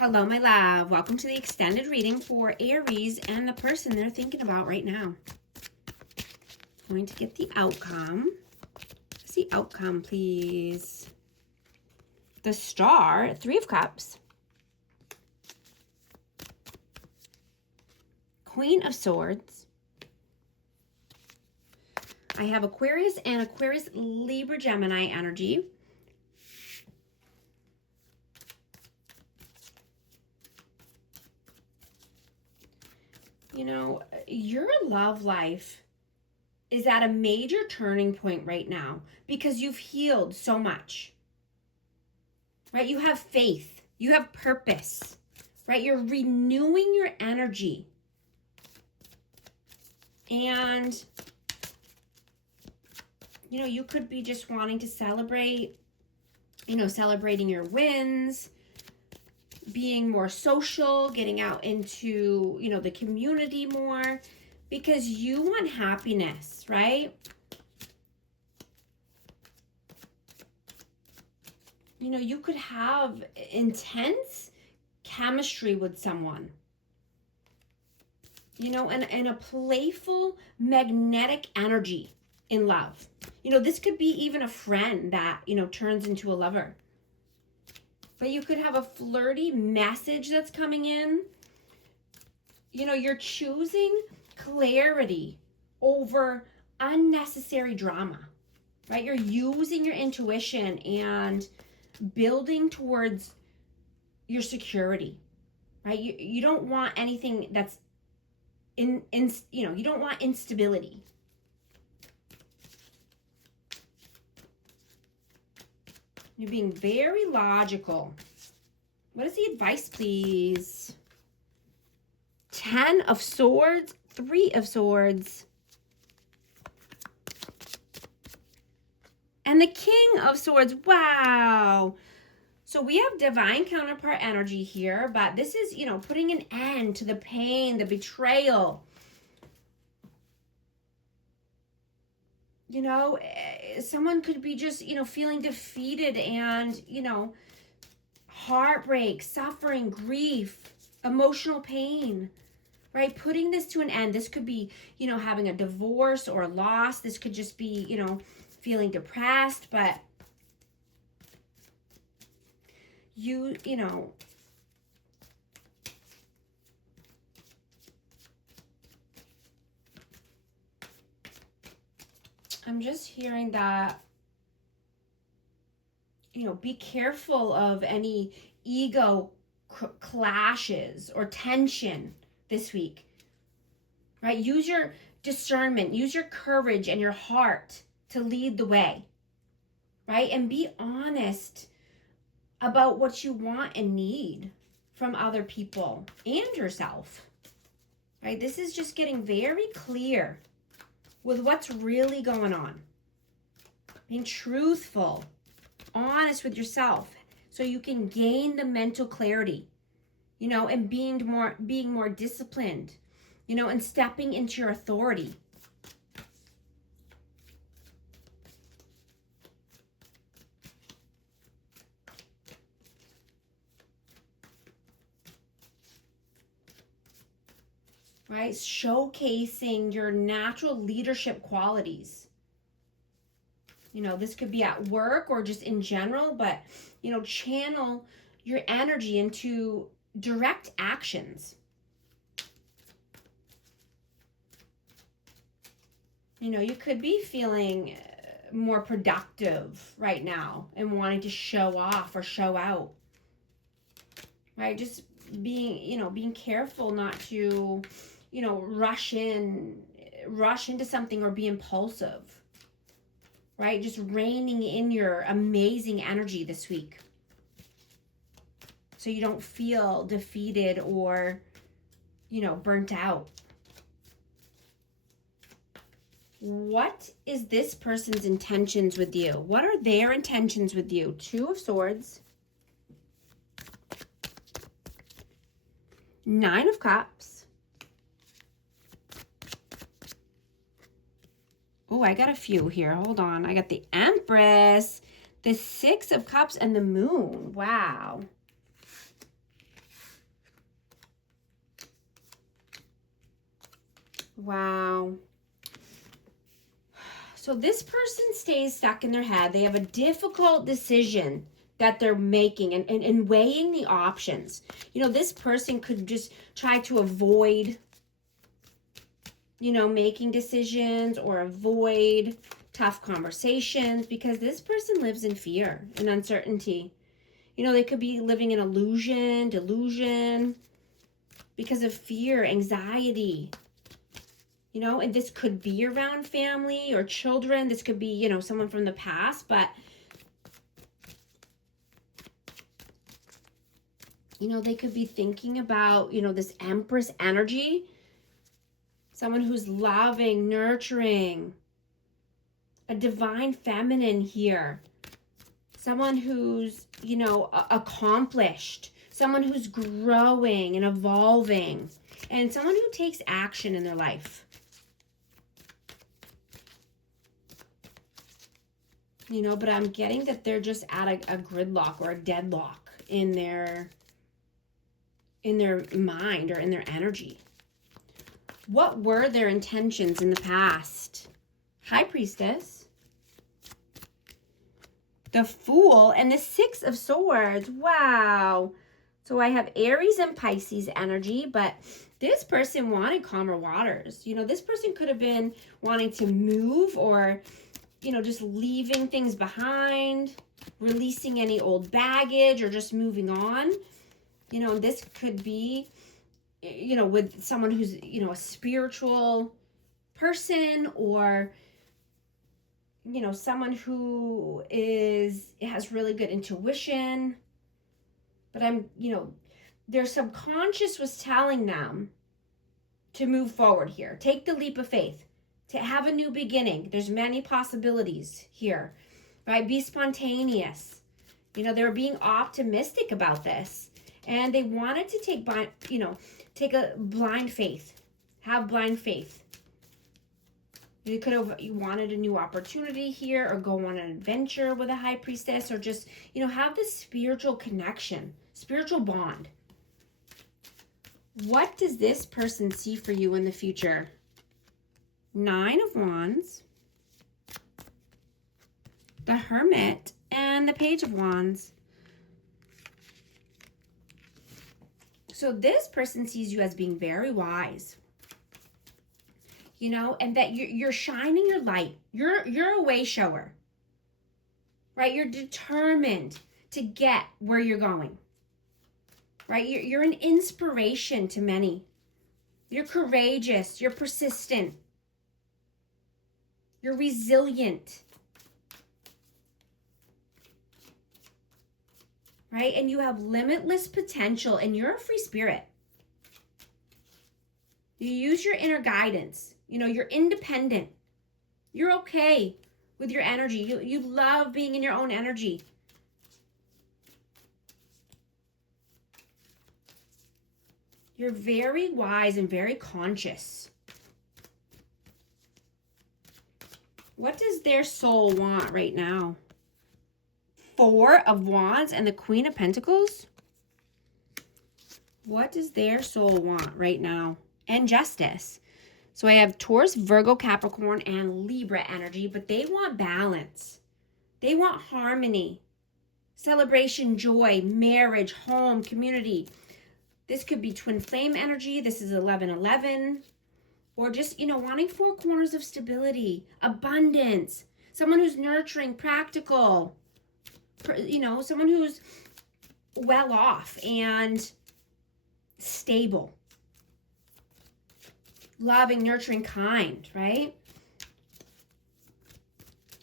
Hello, my love. Welcome to the extended reading for Aries and the person they're thinking about right now. Going to get the outcome. What's the outcome, please? The Star, 3 of Cups. Queen of Swords. I have Aquarius and Aquarius, Libra, Gemini energy. You know, your love life is at a major turning point right now because you've healed so much, right? You have faith, you have purpose, right? You're renewing your energy. And, you know, you could be just wanting to celebrate, you know, celebrating your wins, being more social, getting out into, you know, the community more, because you want happiness, right? You know, you could have intense chemistry with someone, you know, and a playful, magnetic energy in love. You know, this could be even a friend that, you know, turns into a lover. But you could have a flirty message that's coming in. You know, you're choosing clarity over unnecessary drama, right? You're using your intuition and building towards your security, right? You don't want anything that's you know, you don't want instability. You're being very logical. What is the advice, please? 10 of Swords, 3 of Swords. And the King of Swords. Wow. So we have divine counterpart energy here, but this is, you know, putting an end to the pain, the betrayal. You know, someone could be just, you know, feeling defeated and, you know, heartbreak, suffering, grief, emotional pain, right? Putting this to an end. This could be, you know, having a divorce or a loss. This could just be, you know, feeling depressed, but you know, I'm just hearing that, you know, be careful of any ego clashes or tension this week, right? Use your discernment, use your courage and your heart to lead the way, right? And be honest about what you want and need from other people and yourself, right? This is just getting very clear with what's really going on. Being truthful, honest with yourself so you can gain the mental clarity, you know, and being more disciplined, you know, and stepping into your authority. Right? Showcasing your natural leadership qualities. You know, this could be at work or just in general, but, you know, channel your energy into direct actions. You know, you could be feeling more productive right now and wanting to show off or show out, right? Just being, you know, being careful not to, you know, rush into something or be impulsive, right? Just reining in your amazing energy this week so you don't feel defeated or, you know, burnt out. What is this person's intentions with you? What are their intentions with you? 2 of Swords. 9 of Cups. Oh, I got a few here. Hold on. I got the Empress, the 6 of Cups, and the Moon. Wow. Wow. So this person stays stuck in their head. They have a difficult decision that they're making and weighing the options. You know, this person could just try to avoid, you know, making decisions or avoid tough conversations because this person lives in fear and uncertainty. You know, they could be living in illusion, delusion because of fear, anxiety. You know, and this could be around family or children. This could be, you know, someone from the past, but, you know, they could be thinking about, you know, this Empress energy. Someone who's loving, nurturing, a divine feminine here. Someone who's, you know, accomplished. Someone who's growing and evolving. And someone who takes action in their life. You know, but I'm getting that they're just at a gridlock or a deadlock in their mind or in their energy. What were their intentions in the past? High Priestess, the Fool, and the Six of Swords. Wow. So I have Aries and Pisces energy, but this person wanted calmer waters. You know, this person could have been wanting to move or, you know, just leaving things behind, releasing any old baggage or just moving on. You know, this could be, you know, with someone who's, you know, a spiritual person or, you know, someone who has really good intuition. But you know, their subconscious was telling them to move forward here. Take the leap of faith. To have a new beginning. There's many possibilities here, right? Be spontaneous. You know, they were being optimistic about this, and they wanted to take a blind faith, have blind faith. You could have wanted a new opportunity here, or go on an adventure with a High Priestess, or just, you know, have this spiritual connection, spiritual bond. What does this person see for you in the future? Nine of Wands, the Hermit, and the Page of Wands. So this person sees you as being very wise, you know, and that you're shining your light. You're a way shower, right? You're determined to get where you're going, right? You're an inspiration to many. You're courageous. You're persistent. You're resilient, right? And you have limitless potential, and you're a free spirit. You use your inner guidance. You know, you're independent. You're okay with your energy. You love being in your own energy. You're very wise and very conscious. What does their soul want right now? Four of Wands and the Queen of Pentacles. What does their soul want right now? And Justice. So I have Taurus, Virgo, Capricorn, and Libra energy, but they want balance. They want harmony, celebration, joy, marriage, home, community. This could be twin flame energy. This is 11-11. Or just, you know, wanting four corners of stability, abundance, someone who's nurturing, practical, you know, someone who's well off and stable, loving, nurturing, kind, right?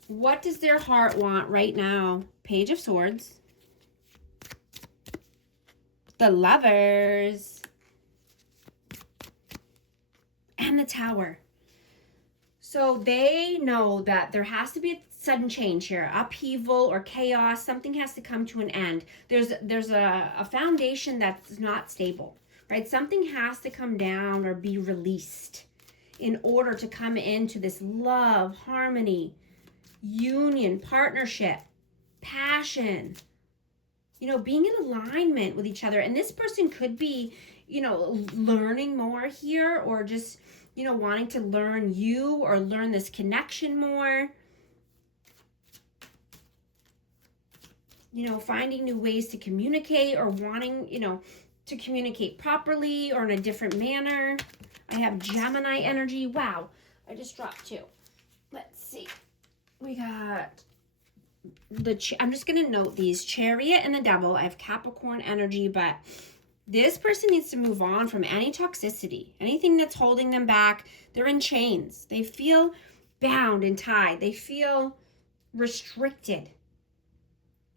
What does their heart want right now? Page of Swords, the Lovers, and the Tower. So they know that there has to be a sudden change here, upheaval or chaos. Something has to come to an end. There's a foundation that's not stable, right? Something has to come down or be released in order to come into this love, harmony, union, partnership, passion, you know, being in alignment with each other. And this person could be, you know, learning more here, or just you know, wanting to learn you or learn this connection more. You know, finding new ways to communicate or wanting, you know, to communicate properly or in a different manner. I have Gemini energy. Wow, I just dropped two. Let's see. We got I'm just going to note these, Chariot and the Devil. I have Capricorn energy, but this person needs to move on from any toxicity, anything that's holding them back. They're in chains. They feel bound and tied. They feel restricted.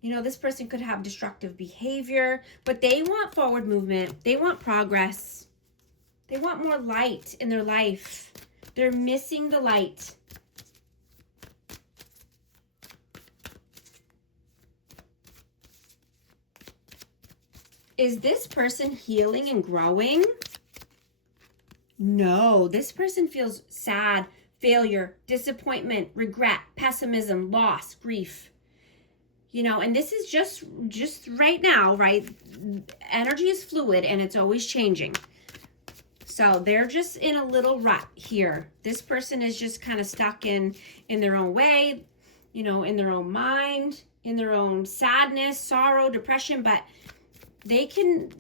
You know, this person could have destructive behavior, but they want forward movement. They want progress. They want more light in their life. They're missing the light. Is this person healing and growing? No, this person feels sad, failure, disappointment, regret, pessimism, loss, grief. You know, and this is just right now, right? Energy is fluid and it's always changing. So they're just in a little rut here. This person is just kind of stuck in their own way, you know, in their own mind, in their own sadness, sorrow, depression, but they can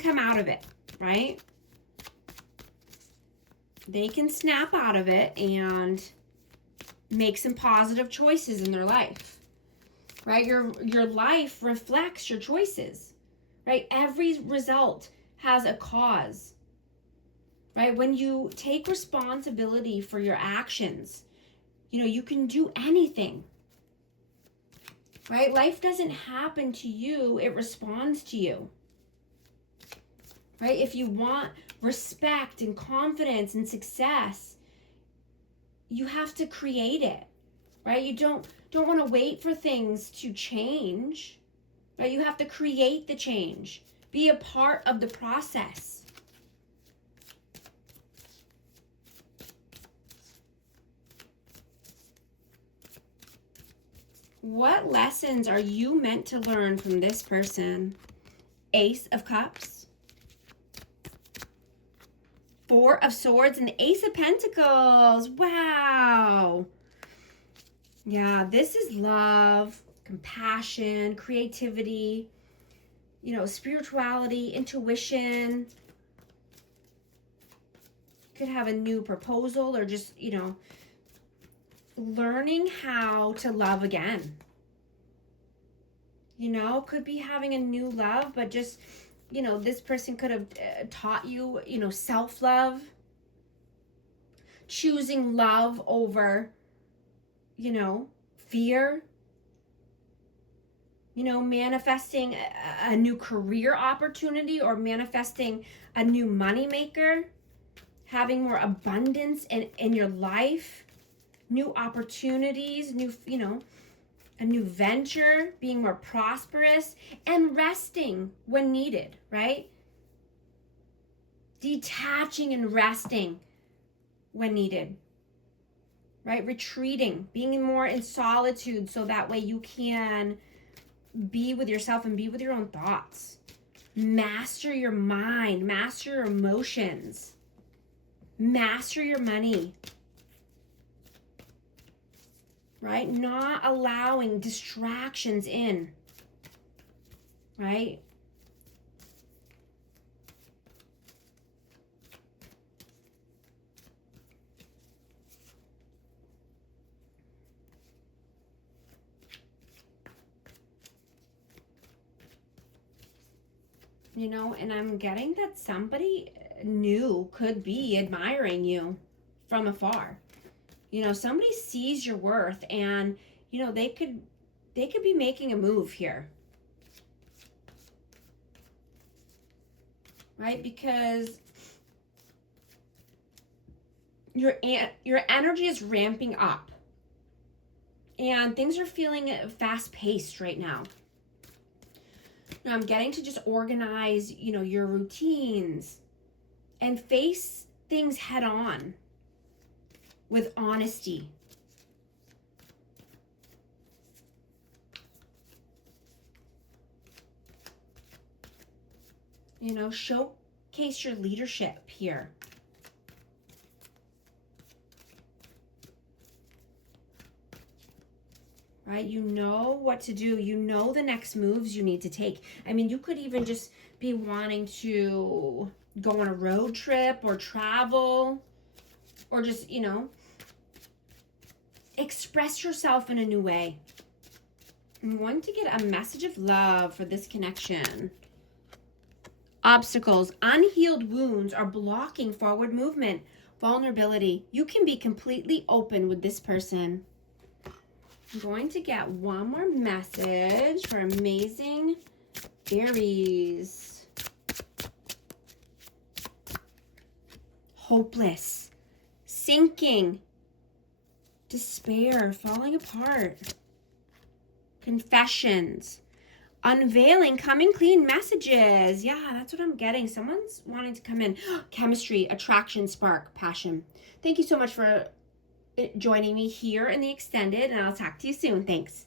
come out of it, right? They can snap out of it and make some positive choices in their life. Right? Your life reflects your choices, right? Every result has a cause, right? When you take responsibility for your actions, you know, you can do anything, right? Life doesn't happen to you, it responds to you, right? If you want respect and confidence and success, you have to create it, right? You don't want to wait for things to change, right? You have to create the change. Be a part of the process. What lessons are you meant to learn from this person? Ace of Cups, Four of Swords, and the Ace of Pentacles. Wow. Yeah, this is love, compassion, creativity, you know, spirituality, intuition. Could have a new proposal or just, you know, learning how to love again. You know, could be having a new love, but just, you know, this person could have taught you, you know, self-love, choosing love over, you know, fear, you know, manifesting a new career opportunity or manifesting a new moneymaker, having more abundance in your life, new opportunities, new, you know, a new venture, being more prosperous, and resting when needed, right? Detaching and resting when needed. Right? Retreating, being more in solitude so that way you can be with yourself and be with your own thoughts. Master your mind, master your emotions, master your money. Right? Not allowing distractions in. Right? You know, and I'm getting that somebody new could be admiring you from afar. You know, somebody sees your worth and, you know, they could be making a move here. Right? Because your energy is ramping up. And things are feeling fast-paced right now. Now I'm getting to just organize, you know, your routines and face things head on with honesty. You know, showcase your leadership here. right? You know what to do. You know the next moves you need to take. I mean, you could even just be wanting to go on a road trip or travel or just, you know, express yourself in a new way. I'm going to get a message of love for this connection. Obstacles, unhealed wounds are blocking forward movement. Vulnerability. You can be completely open with this person. I'm going to get one more message for amazing Aries. Hopeless, sinking, despair, falling apart. Confessions, unveiling, coming clean messages. Yeah, that's what I'm getting. Someone's wanting to come in. Chemistry, attraction, spark, passion. Thank you so much for joining me here in the extended, and I'll talk to you soon. Thanks.